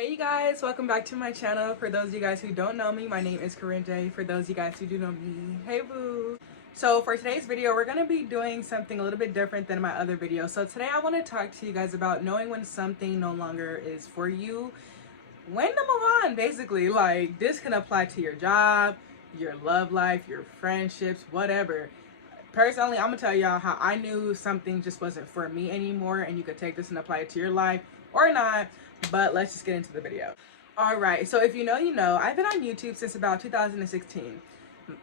Hey you guys, welcome back to my channel. For those of you guys who don't know me, my name is Corinne J. For those of you guys who do know me, hey boo. So for today's video, we're going to be doing something a little bit different than my other videos. So today I want to talk to you guys about knowing when something no longer is for you, when to move on, basically. Like, this can apply to your job, your love life, your friendships, whatever. Personally, I'm gonna tell y'all how I knew something just wasn't for me anymore, and you could take this and apply it to your life or not, but let's just get into the video. All right, so if you know, you know, I've been on YouTube since about 2016.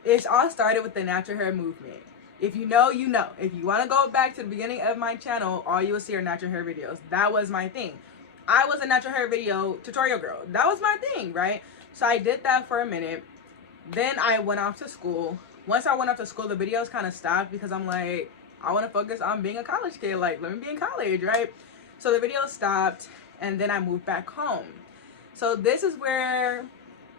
It's all started with the natural hair movement. If you know, you know. If you want to go back to the beginning of my channel, all you will see are natural hair videos. That was my thing. I was a natural hair video tutorial girl. That was my thing, right? So I did that for a minute. Then I went off to school. Once I went off to school, the videos kind of stopped because I'm like, I want to focus on being a college kid. Like, let me be in college, right? So the video stopped, and then I moved back home. So this is where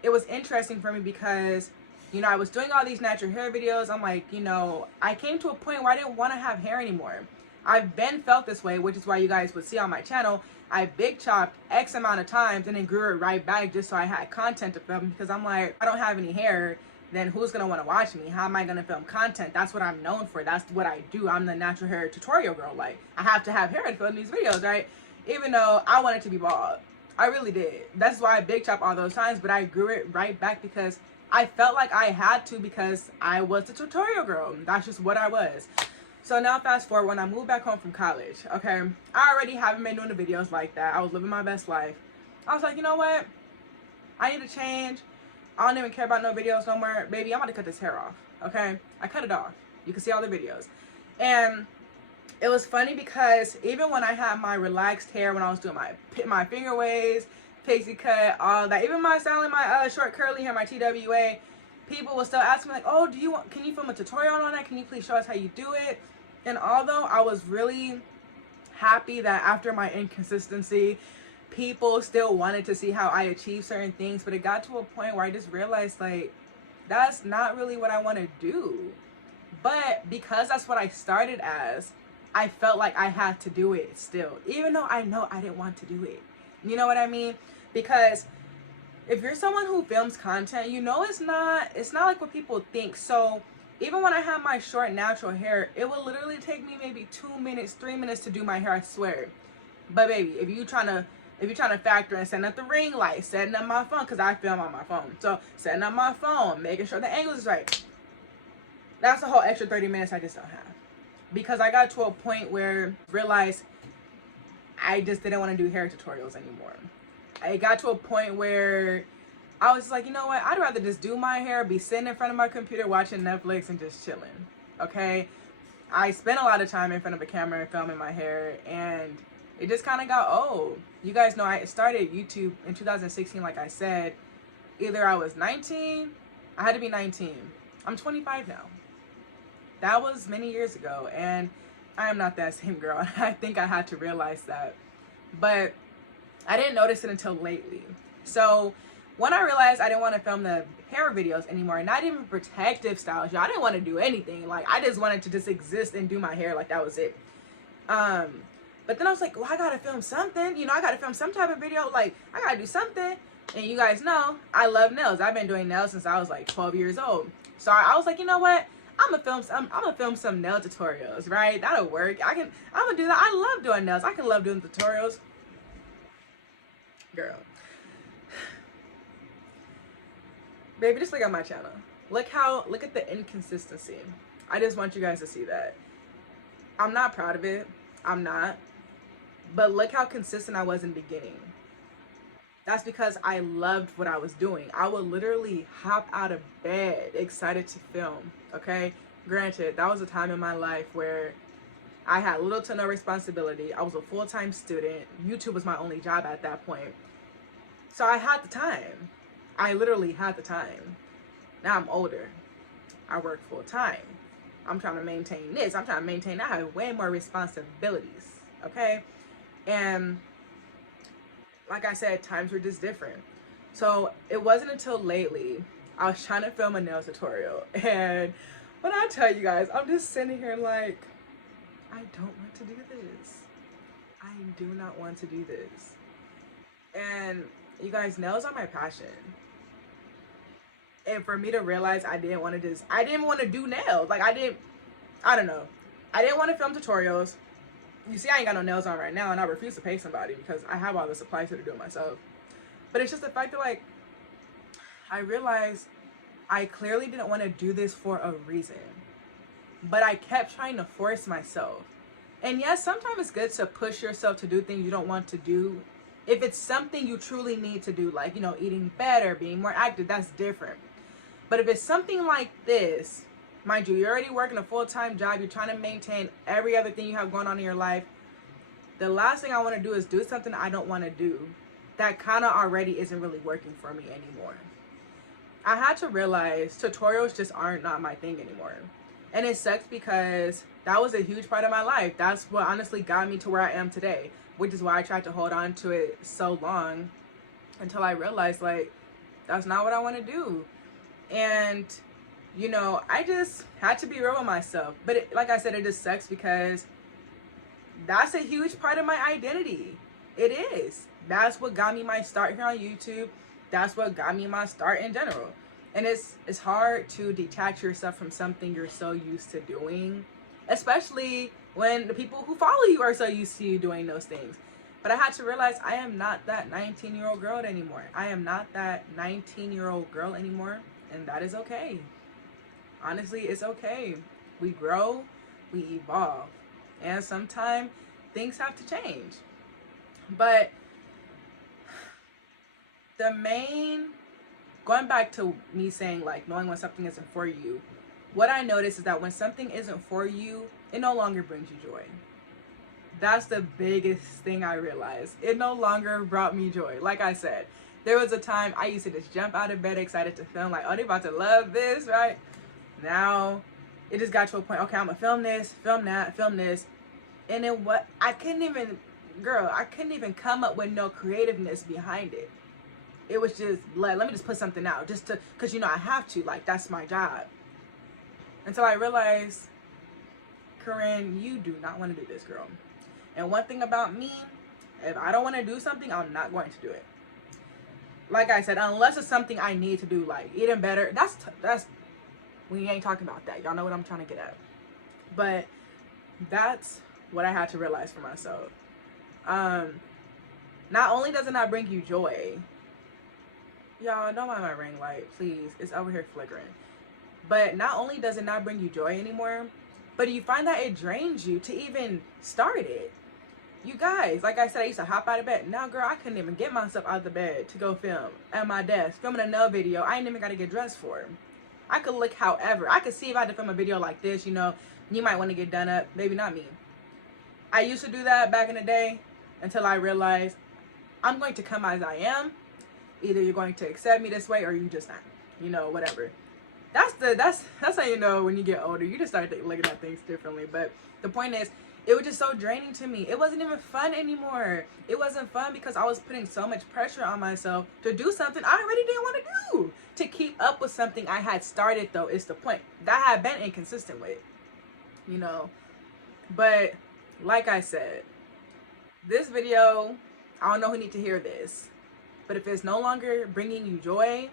it was interesting for me because, you know, I was doing all these natural hair videos. I'm like, you know, I came to a point where I didn't want to have hair anymore. I've been felt this way, which is why you guys would see on my channel, I big chopped X amount of times and then grew it right back just so I had content to film, because I'm like, I don't have any hair, then who's going to want to watch me? How am I going to film content? That's what I'm known for. That's what I do. I'm the natural hair tutorial girl. Like, I have to have hair to film these videos, right? Even though I wanted to be bald. I really did. That's why I big chop all those times, but I grew it right back because I felt like I had to, because I was the tutorial girl. That's just what I was. So now fast forward, when I moved back home from college, okay, I already haven't been doing the videos like that. I was living my best life. I was like, you know what? I need to change. I don't even care about no videos no more. Baby, I'm about to cut this hair off, okay? I cut it off. You can see all the videos. And it was funny because even when I had my relaxed hair, when I was doing my finger waves, pixie cut, all that, even my styling my short curly hair, my TWA, people will still ask me like, oh, can you film a tutorial on that? Can you please show us how you do it? And although I was really happy that after my inconsistency, people still wanted to see how I achieved certain things, but it got to a point where I just realized, like, that's not really what I want to do. But because that's what I started as, I felt like I had to do it still, even though I know I didn't want to do it. You know what I mean? Because if you're someone who films content, you know it's not like what people think. So even when I have my short natural hair, it will literally take me maybe 2 minutes, 3 minutes to do my hair, I swear. But baby, if you're trying to factor in setting up the ring light, setting up my phone, because I film on my phone, so setting up my phone, making sure the angle is right, that's a whole extra 30 minutes I just don't have. Because I got to a point where I realized I just didn't want to do hair tutorials anymore. I got to a point where I was like, you know what? I'd rather just do my hair, be sitting in front of my computer watching Netflix and just chilling, okay? I spent a lot of time in front of a camera filming my hair, and it just kind of got old. You guys know I started YouTube in 2016, like I said. Either I was 19, I had to be 19. I'm 25 now. That was many years ago, and I am not that same girl. I think I had to realize that. But I didn't notice it until lately. So when I realized I didn't want to film the hair videos anymore, not even protective styles, y'all, I didn't want to do anything. Like, I just wanted to just exist and do my hair. Like, that was it. But then I was like, well, I gotta film something. You know, I gotta film some type of video. Like, I gotta do something. And you guys know, I love nails. I've been doing nails since I was like 12 years old. So I was like, you know what? I'm gonna film some nail tutorials, right? That'll work. I'm gonna do that. I love doing nails. I can love doing tutorials. Girl. Baby, just look at my channel. Look at the inconsistency. I just want you guys to see that. I'm not proud of it. I'm not. But look how consistent I was in the beginning. That's because I loved what I was doing. I would literally hop out of bed excited to film, okay? Granted, that was a time in my life where I had little to no responsibility. I was a full-time student. YouTube was my only job at that point. So I had the time. I literally had the time. Now I'm older. I work full-time. I'm trying to maintain this. I'm trying to maintain that. I have way more responsibilities, okay? And like I said, times were just different. So it wasn't until lately I was trying to film a nail tutorial, and when I tell you guys, I'm just sitting here like, I don't want to do this. I do not want to do this. And You guys, nails are my passion. And for me to realize I didn't want to do nails. Like I don't know. I didn't want to film tutorials. You see, I ain't got no nails on right now, and I refuse to pay somebody because I have all the supplies to do it myself. But it's just the fact that, like, I realized I clearly didn't want to do this for a reason. But I kept trying to force myself. And yes, sometimes it's good to push yourself to do things you don't want to do. If it's something you truly need to do, like, you know, eating better, being more active, that's different. But if it's something like this, mind you, you're already working a full-time job, you're trying to maintain every other thing you have going on in your life, the last thing I want to do is do something I don't want to do that kind of already isn't really working for me anymore. I had to realize tutorials just aren't not my thing anymore. And it sucks because that was a huge part of my life. That's what honestly got me to where I am today, which is why I tried to hold on to it so long until I realized, like, that's not what I want to do. And, you know, I just had to be real with myself. But it, like I said, it just sucks because that's a huge part of my identity. It is. That's what got me my start here on YouTube. That's what got me my start in general. And it's hard to detach yourself from something you're so used to doing, especially when the people who follow you are so used to you doing those things. But I had to realize I am not that 19-year-old girl anymore. I am not that 19-year-old girl anymore, and that is okay. Honestly, it's okay. We grow, we evolve, and sometimes things have to change. But going back to me saying, like, knowing when something isn't for you, what I noticed is that when something isn't for you, it no longer brings you joy. That's the biggest thing I realized. It no longer brought me joy. Like I said, there was a time I used to just jump out of bed excited to film, like, oh, they about to love this, right? Now, it just got to a point, okay, I'm gonna film this, film that, film this. And then I couldn't even come up with no creativeness behind it. It was just, let me just put something out, because, you know, I have to, like, that's my job. Until I realized, Corinne, you do not want to do this, girl. And one thing about me, if I don't want to do something, I'm not going to do it. Like I said, unless it's something I need to do, like eating better, that's we ain't talking about that. Y'all know what I'm trying to get at. But that's what I had to realize for myself. Not only does it not bring you joy, y'all don't mind my ring light, please. It's over here flickering. But not only does it not bring you joy anymore, but you find that it drains you to even start it. You guys, like I said, I used to hop out of bed. Now, girl, I couldn't even get myself out of the bed to go film at my desk, filming a nail video I ain't even got to get dressed for. I could look however. I could see if I had to film a video like this, you know, you might want to get done up. Maybe not me. I used to do that back in the day until I realized I'm going to come as I am. Either you're going to accept me this way or you just not. You know, whatever. That's how you know when you get older. You just start looking at things differently. But the point is, it was just so draining to me. It wasn't even fun anymore. It wasn't fun because I was putting so much pressure on myself to do something I already didn't want to do. To keep up with something I had started, though, is the point. That I had been inconsistent with. You know. But, like I said, this video, I don't know who need to hear this. But if it's no longer bringing you joy,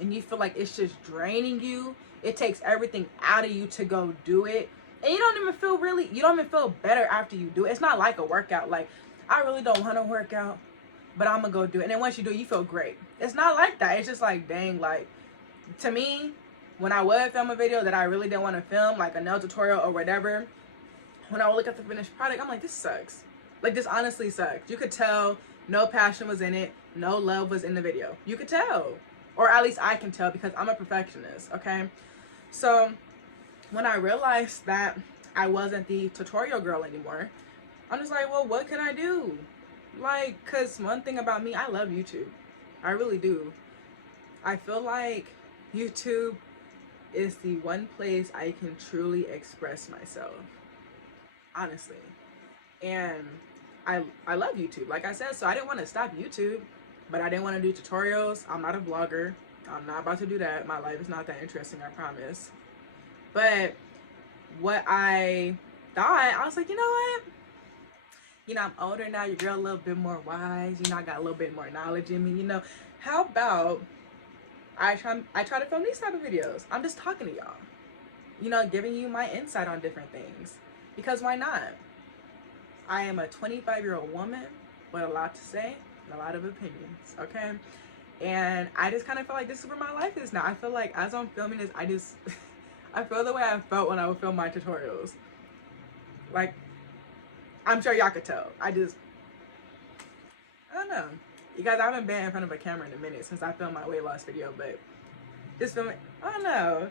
and you feel like it's just draining you, it takes everything out of you to go do it. And you don't even feel better after you do it. It's not like a workout. Like, I really don't want to work out, but I'm going to go do it. And then once you do it, you feel great. It's not like that. It's just like, dang, like, to me, when I would film a video that I really didn't want to film, like a nail tutorial or whatever, when I would look at the finished product, I'm like, this sucks. Like, this honestly sucks. You could tell no passion was in it. No love was in the video. You could tell. Or at least I can tell because I'm a perfectionist, okay? So when I realized that I wasn't the tutorial girl anymore, I'm just like, well, what can I do? Like, because one thing about me, I love YouTube. I really do. I feel like YouTube is the one place I can truly express myself. Honestly. And I love YouTube, like I said, so I didn't want to stop YouTube. But I didn't want to do tutorials. I'm not a vlogger. I'm not about to do that. My life is not that interesting, I promise. But what I thought, I was like, you know what? You know, I'm older now, your girl a little bit more wise, you know, I got a little bit more knowledge in me, you know. How about I try to film these type of videos. I'm just talking to y'all. You know, giving you my insight on different things. Because why not? I am a 25-year-old woman with a lot to say and a lot of opinions, okay? And I just kind of feel like this is where my life is now. I feel like as I'm filming this, I just, I feel the way I felt when I would film my tutorials. Like, I'm sure y'all could tell. I don't know. You guys, I haven't been in front of a camera in a minute since I filmed my weight loss video, but just filming, I don't know.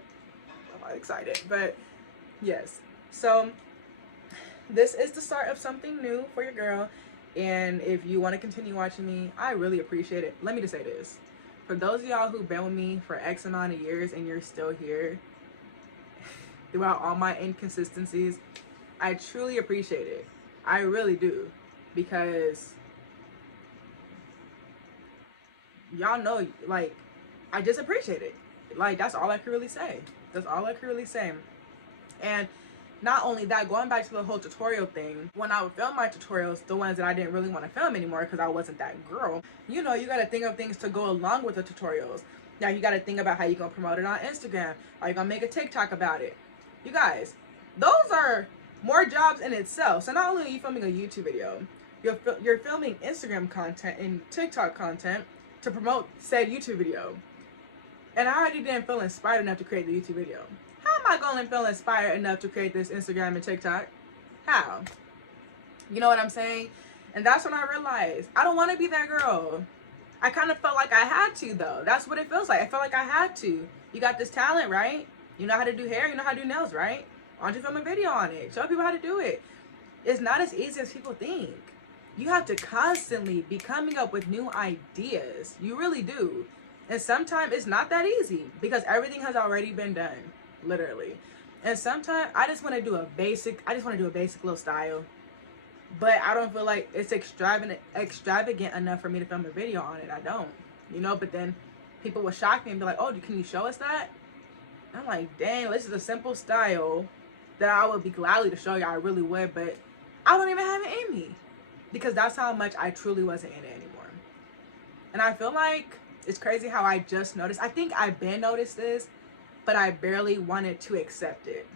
I'm excited, but yes. So this is the start of something new for your girl. And if you want to continue watching me, I really appreciate it. Let me just say this. For those of y'all who've been with me for X amount of years and you're still here throughout all my inconsistencies, I truly appreciate it. I really do. Because y'all know, like, I just appreciate it. Like, that's all I can really say. That's all I can really say. And not only that, going back to the whole tutorial thing, when I would film my tutorials, the ones that I didn't really want to film anymore because I wasn't that girl, you know, you got to think of things to go along with the tutorials. Now, you got to think about how you're going to promote it on Instagram. Are you going to make a TikTok about it? You guys, those are more jobs in itself. So not only are you filming a YouTube video, you're filming Instagram content and TikTok content to promote said YouTube video. And I already didn't feel inspired enough to create the YouTube video. How am I going to feel inspired enough to create this Instagram and TikTok? How? You know what I'm saying? And that's when I realized I don't want to be that girl. I kind of felt like I had to, though. That's what it feels like. I felt like I had to. You got this talent, right? You know how to do hair. You know how to do nails, right? Why don't you film a video on it? Show people how to do it. It's not as easy as people think. You have to constantly be coming up with new ideas. You really do. And sometimes it's not that easy because everything has already been done. Literally. And sometimes I just want to do a basic little style, but I don't feel like it's extravagant enough for me to film a video on it. I don't, you know. But then people will shock me and be like, oh, can you show us that? I'm like, dang, this is a simple style that I would be gladly to show you. I really would, but I don't even have it in me because that's how much I truly wasn't in it anymore. And I feel like it's crazy how I just noticed. I think I've been noticed this, but I barely wanted to accept it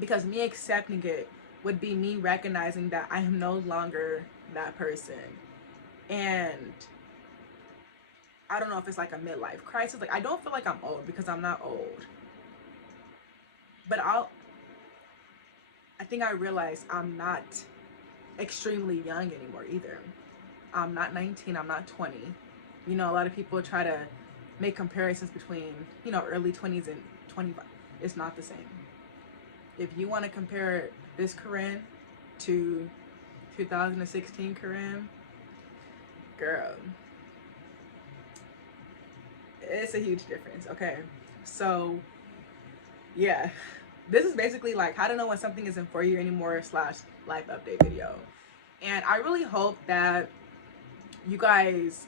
because me accepting it would be me recognizing that I am no longer that person. And I don't know if it's like a midlife crisis. Like, I don't feel like I'm old because I'm not old, but I think I realized I'm not extremely young anymore either. I'm not 19, I'm not 20. You know, a lot of people try to make comparisons between, you know, early 20s and 25. It's not the same. If you want to compare this Corinne to 2016 Corinne, girl, it's a huge difference. Okay, so yeah, this is basically like how to know when something isn't for you anymore / life update video. And I really hope that you guys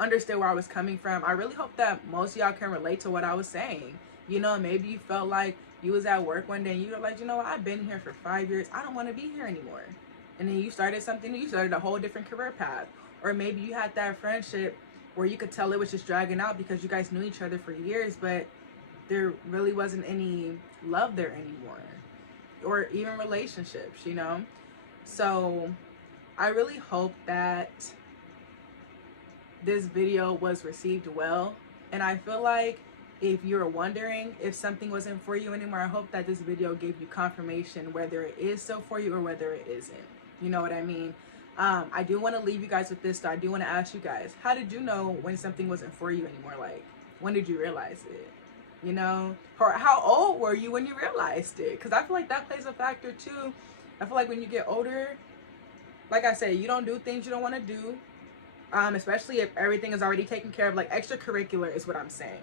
understood where I was coming from. I really hope that most of y'all can relate to what I was saying. You know, maybe you felt like you was at work one day and you were like, you know what, I've been here for 5 years, I don't want to be here anymore. And then you started something new, you started a whole different career path. Or maybe you had that friendship where you could tell it was just dragging out because you guys knew each other for years, but there really wasn't any love there anymore, or even relationships, you know. So I really hope that this video was received well. And I feel like if you're wondering if something wasn't for you anymore, I hope that this video gave you confirmation whether it is so for you or whether it isn't. You know what I mean? I do want to leave you guys with this, though. I do want to ask you guys, how did you know when something wasn't for you anymore? Like, when did you realize it? You know? Or how old were you when you realized it? Because I feel like that plays a factor too. I feel like when you get older, like I said, you don't do things you don't want to do. Especially if everything is already taken care of. Like, extracurricular is what I'm saying.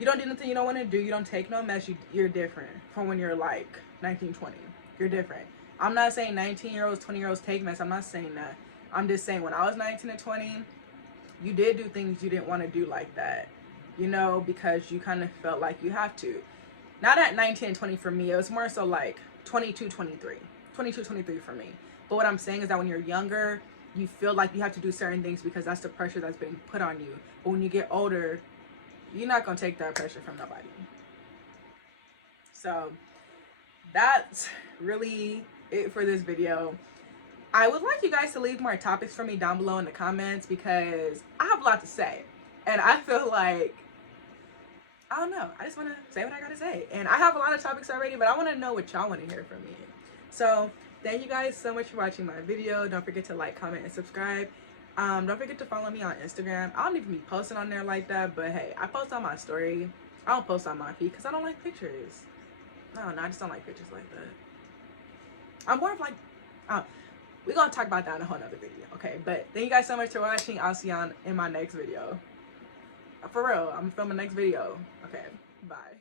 You don't do nothing you don't want to do. You don't take no mess. You're different from when you're like 19, 20. You're different. I'm not saying 19-year-olds, 20-year-olds take mess. I'm not saying that. I'm just saying when I was 19 and 20, you did do things you didn't want to do like that. You know, because you kind of felt like you have to. Not at 19 and 20 for me. It was more so like 22, 23. 22, 23 for me. But what I'm saying is that when you're younger, you feel like you have to do certain things because that's the pressure that's being put on you. But when you get older, you're not gonna take that pressure from nobody. So that's really it for this video. I would like you guys to leave more topics for me down below in the comments because I have a lot to say. And I feel like, I don't know, I just want to say what I gotta say. And I have a lot of topics already, but I want to know what y'all want to hear from me. So thank you guys so much for watching my video. Don't forget to like, comment, and subscribe. Don't forget to follow me on Instagram. I don't even be posting on there like that, but hey, I post on my story. I don't post on my feed because I don't like pictures. No, I just don't like pictures like that. I'm more of like, we're gonna talk about that in a whole nother video, okay? But thank you guys so much for watching. I'll see y'all in my next video. For real, I'm filming next video. Okay, bye.